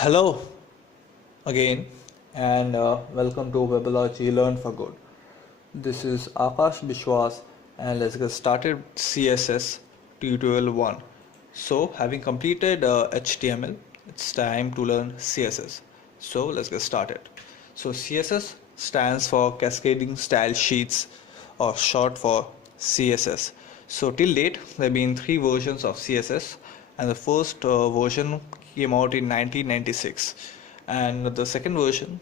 Hello again and welcome to Webology Learn for Good. This is Aakash Biswas and let's get started with CSS tutorial 1. So having completed HTML, it's time to learn CSS. So let's get started. So CSS stands for Cascading Style Sheets or short for CSS. So till date there have been 3 versions of CSS and the first version came out in 1996 and the second version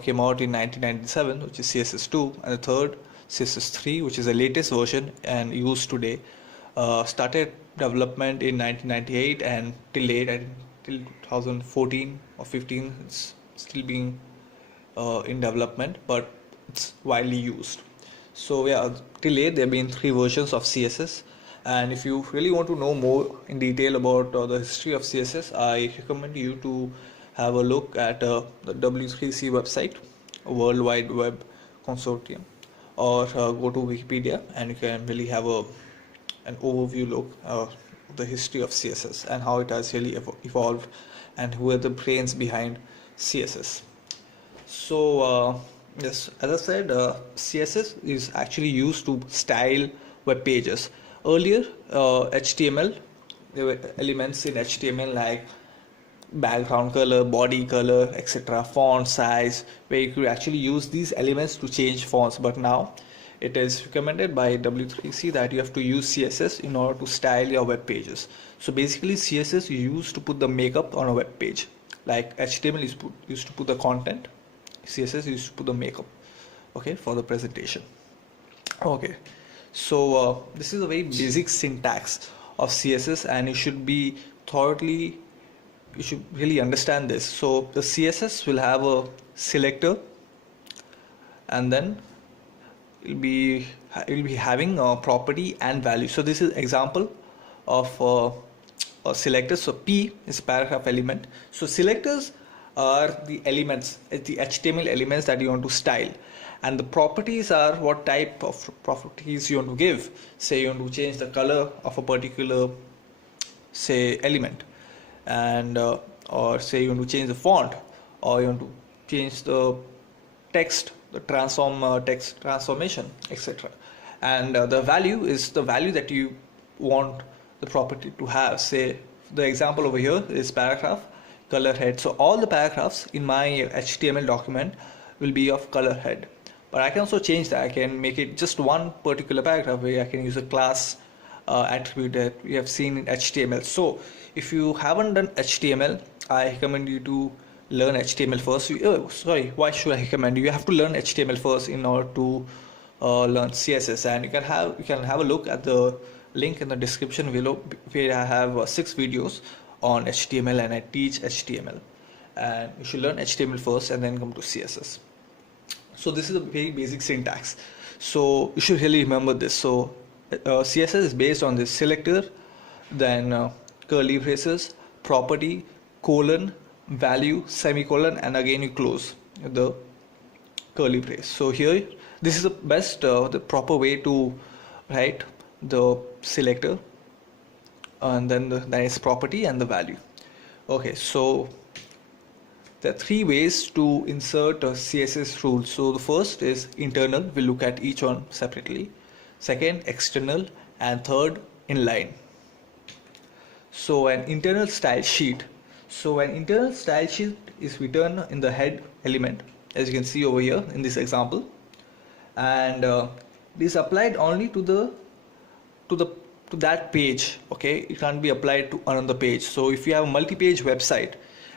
came out in 1997, which is CSS2, and the third CSS3, which is the latest version and used today, started development in 1998 and till date, till 2014 or 15, it's still being in development, but it's widely used. So yeah, till date there have been 3 versions of CSS, and if you really want to know more in detail about the history of CSS, I recommend you to have a look at the W3C website, World Wide Web Consortium, or go to Wikipedia and you can really have an overview look of the history of CSS and how it has really evolved and who are the brains behind CSS. So yes, as I said, CSS is actually used to style web pages. Earlier, HTML, there were elements in HTML like background color, body color, etc., font size, where you could actually use these elements to change fonts. But now it is recommended by W3C that you have to use CSS in order to style your web pages. So basically CSS is used to put the makeup on a web page, like HTML is used to put the content, CSS used to put the makeup, okay, for the presentation. Okay, so this is a very basic syntax of CSS and you should really understand this. So the CSS will have a selector and then it will be having a property and value. So this is example of a selector. So P is paragraph element. So selectors are the elements, the HTML elements that you want to style, and the properties are what type of properties you want to give. Say you want to change the color of a particular, say, element, and or say you want to change the font, or you want to change the text, the text transformation, etc. And the value is the value that you want the property to have. Say the example over here is paragraph color head. So all the paragraphs in my HTML document will be of color head, but I can also change that. I can make it just one particular paragraph where I can use a class attribute that we have seen in HTML. So if you haven't done HTML, I recommend you to learn HTML first. Why should I recommend you? You have to learn HTML first in order to learn CSS, and you can have a look at the link in the description below where I have 6 videos on HTML and I teach HTML, and you should learn HTML first and then come to CSS. So this is a very basic syntax, so you should really remember this. So CSS is based on this selector, then curly braces, property, colon, value, semicolon, and again you close the curly brace. So here this is the best, the proper way to write the selector, and then the nice property and the value. Okay, so there are 3 ways to insert a CSS rule. So the first is internal. We'll look at each one separately. Second, external, and third, inline. So an internal style sheet. So an internal style sheet is written in the head element, as you can see over here in this example, and it is applied only to that page. Okay, it can't be applied to another page. So if you have a multi-page website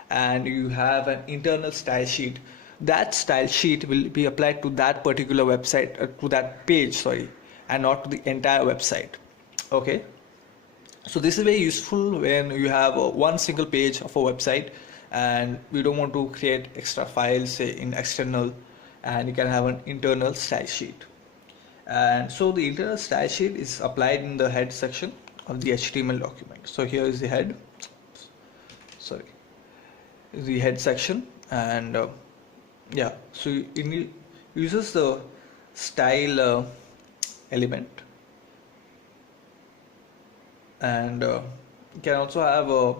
and you have an internal style sheet, that style sheet will be applied to that particular website, to that page, sorry, and not to the entire website. Okay, so this is very useful when you have one single page of a website and we don't want to create extra files, say, in external, and you can have an internal style sheet. And so the internal style sheet is applied in the head section of the HTML document. So here is the head, the head section, and yeah, so it uses the style element, and you can also have a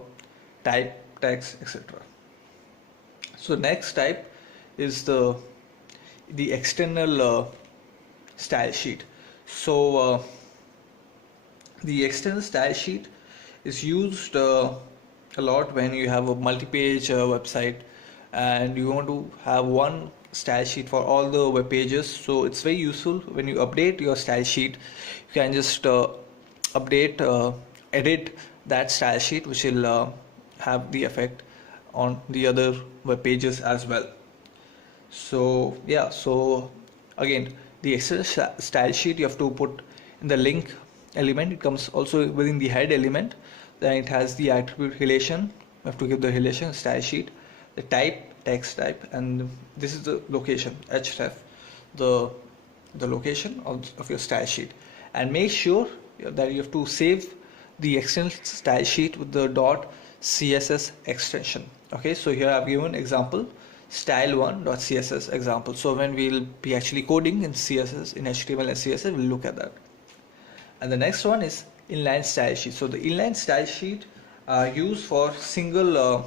type, text, etc. So next type is the external style sheet. So the external style sheet is used a lot when you have a multi-page website and you want to have one style sheet for all the web pages. So it's very useful when you update your style sheet. You can just edit that style sheet, which will have the effect on the other web pages as well. So yeah, so again, the external style sheet you have to put in the link element. It comes also within the head element. Then it has the attribute relation. You have to give the relation style sheet, the type, text type, and this is the location, href, the location of your style sheet. And make sure that you have to save the external style sheet with the .css extension. Okay, so here I've given example style1.css example. So when we'll be actually coding in CSS, in HTML and CSS, we'll look at that. And the next one is inline style sheet. So the inline style sheet are used for single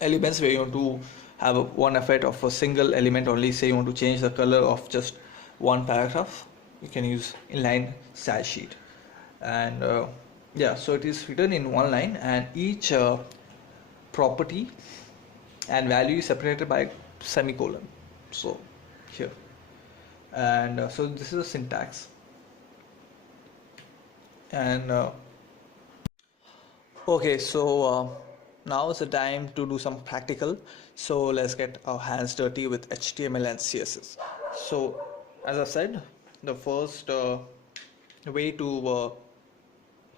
elements where you want to have one effect of a single element only. Say you want to change the color of just one paragraph, you can use inline style sheet. And yeah, so it is written in one line, and each property and value is separated by semicolon. So here, and so this is a syntax. And okay, so now is the time to do some practical. So let's get our hands dirty with HTML and CSS. So as I said, the first way to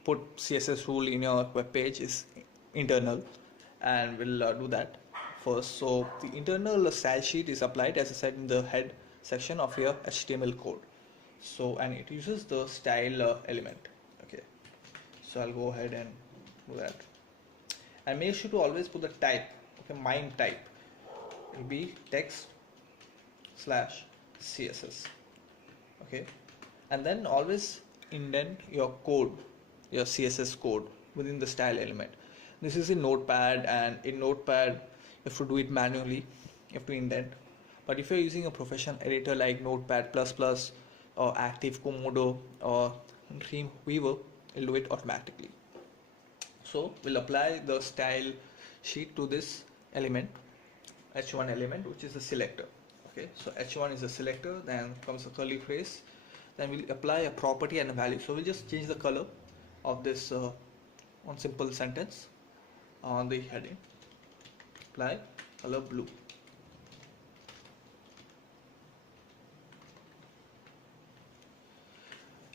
put CSS rule in your web page is internal, and we'll do that first. So the internal style sheet is applied, as I said, in the head section of your HTML code. So, and it uses the style element. Okay, so I'll go ahead and do that, and make sure to always put the type. Okay, mine type will be text slash CSS. Okay, and then always indent your code, your CSS code within the style element. This is in Notepad, and in Notepad you have to do it manually. You have to indent. But if you're using a professional editor like Notepad++ or Active Komodo or Dreamweaver, it'll do it automatically. So we'll apply the style sheet to this element, h1 element, which is the selector. Okay, so h1 is the selector, then comes a curly phrase, then we'll apply a property and a value. So we'll just change the color of this one simple sentence on the heading. Apply color blue.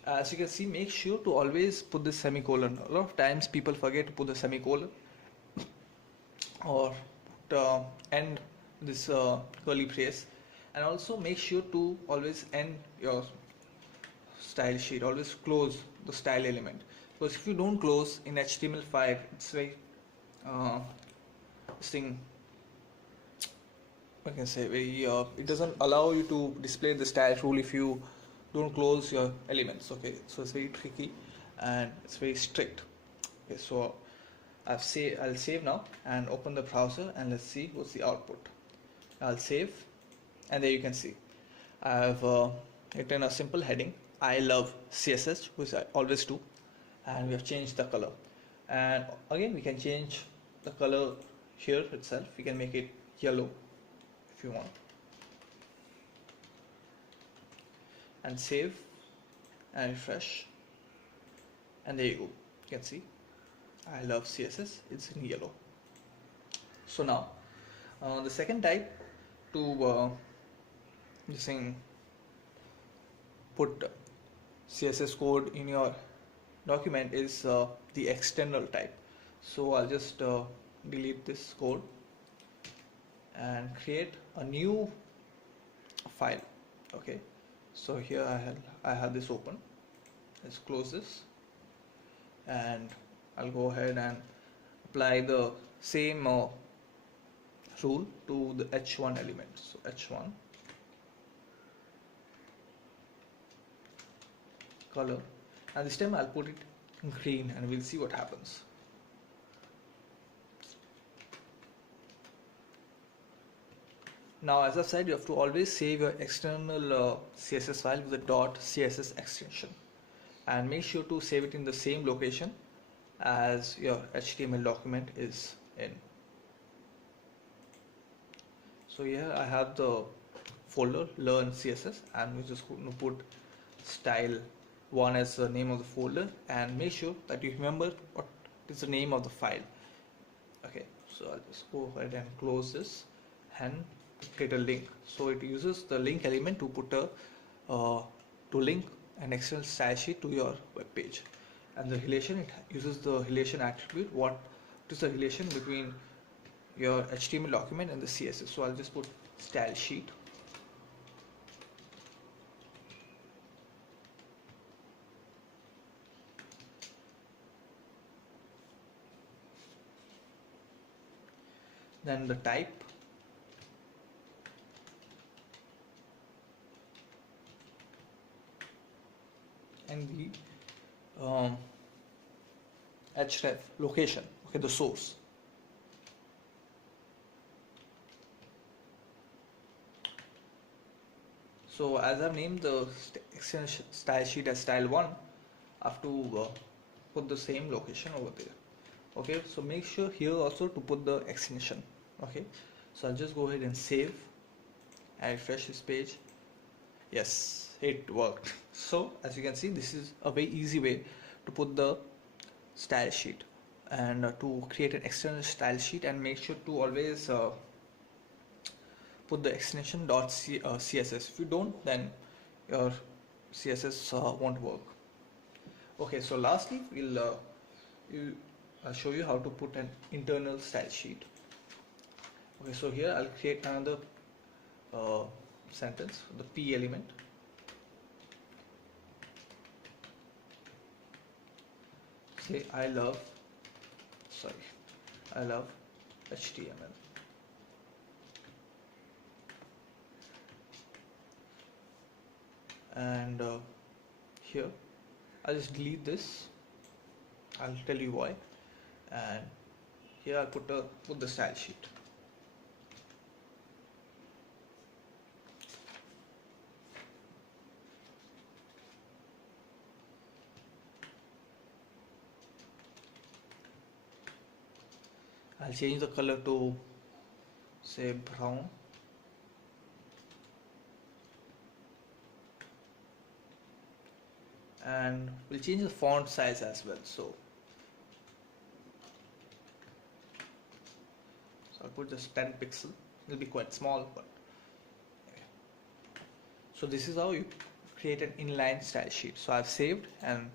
As you can see, make sure to always put the semicolon. A lot of times people forget to put the semicolon or end this curly phrase. And also make sure to always end your style sheet, always close the style element, because if you don't close in HTML5, it's very this thing, I can say, very it doesn't allow you to display the style rule if you don't close your elements. Okay, so it's very tricky and it's very strict. Okay, so I'll save now and open the browser, and let's see what's the output. I'll save, and there you can see I've written a simple heading, I love CSS, which I always do, and we have changed the color. And again, we can change the color here itself. We can make it yellow if you want, and save and refresh, and there you go. You can see I love CSS, it's in yellow. So now the second type to using put CSS code in your document is the external type. So I'll just delete this code and create a new file. Okay, so here I have this open. Let's close this, and I'll go ahead and apply the same rule to the h1 element. So h1 color, and this time I'll put it in green, and we'll see what happens. Now, as I've said, you have to always save your external CSS file with a .css extension, and make sure to save it in the same location as your HTML document is in. So here I have the folder learn CSS, and we're just going to put style1 as the name of the folder, and make sure that you remember what is the name of the file. Okay, so I'll just go ahead and close this and create a link. So it uses the link element to put a to link an external style sheet to your web page, and the relation, it uses the relation attribute. What is the relation between your HTML document and the CSS? So I'll just put style sheet. Then the type, and the href location, okay, the source. So as I've named the extension style sheet as style1, I have to put the same location over there. Okay, so make sure here also to put the extension. Okay, so I'll just go ahead and save and refresh this page. Yes, it worked. So as you can see, this is a very easy way to put the style sheet and to create an external style sheet, and make sure to always put the extension .css. If you don't, then your CSS won't work. Okay, so lastly I'll show you how to put an internal style sheet. Okay, so here I'll create another sentence, the P element. Say I love HTML. And here I'll just delete this. I'll tell you why. And here I'll put the style sheet. I'll change the color to say brown, and we'll change the font size as well. So I'll put just 10 pixels. It'll be quite small, but okay. So this is how you create an inline style sheet. So I've saved and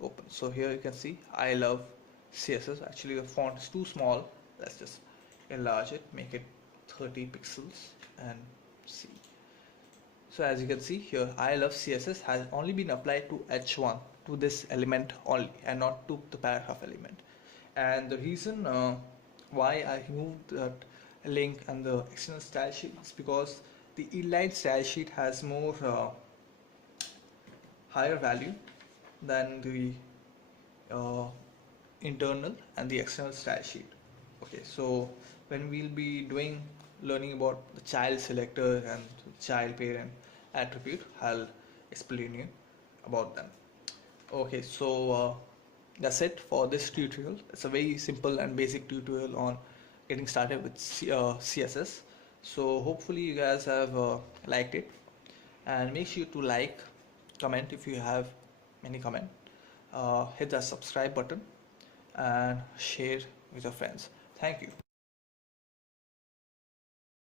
open. So here you can see I love CSS. Actually the font is too small. Let's just enlarge it, make it 30 pixels, and see. So as you can see here, I love CSS has only been applied to h1, to this element only, and not to the paragraph element. And the reason why I removed that link and the external style sheet is because the inline style sheet has more higher value than the internal and the external style sheet. Okay, so when we'll be learning about the child selector and child parent attribute, I'll explain you about them. Okay, so that's it for this tutorial. It's a very simple and basic tutorial on getting started with CSS. So hopefully you guys have liked it, and make sure to like, comment if you have any comment, hit the subscribe button and share with your friends. Thank you.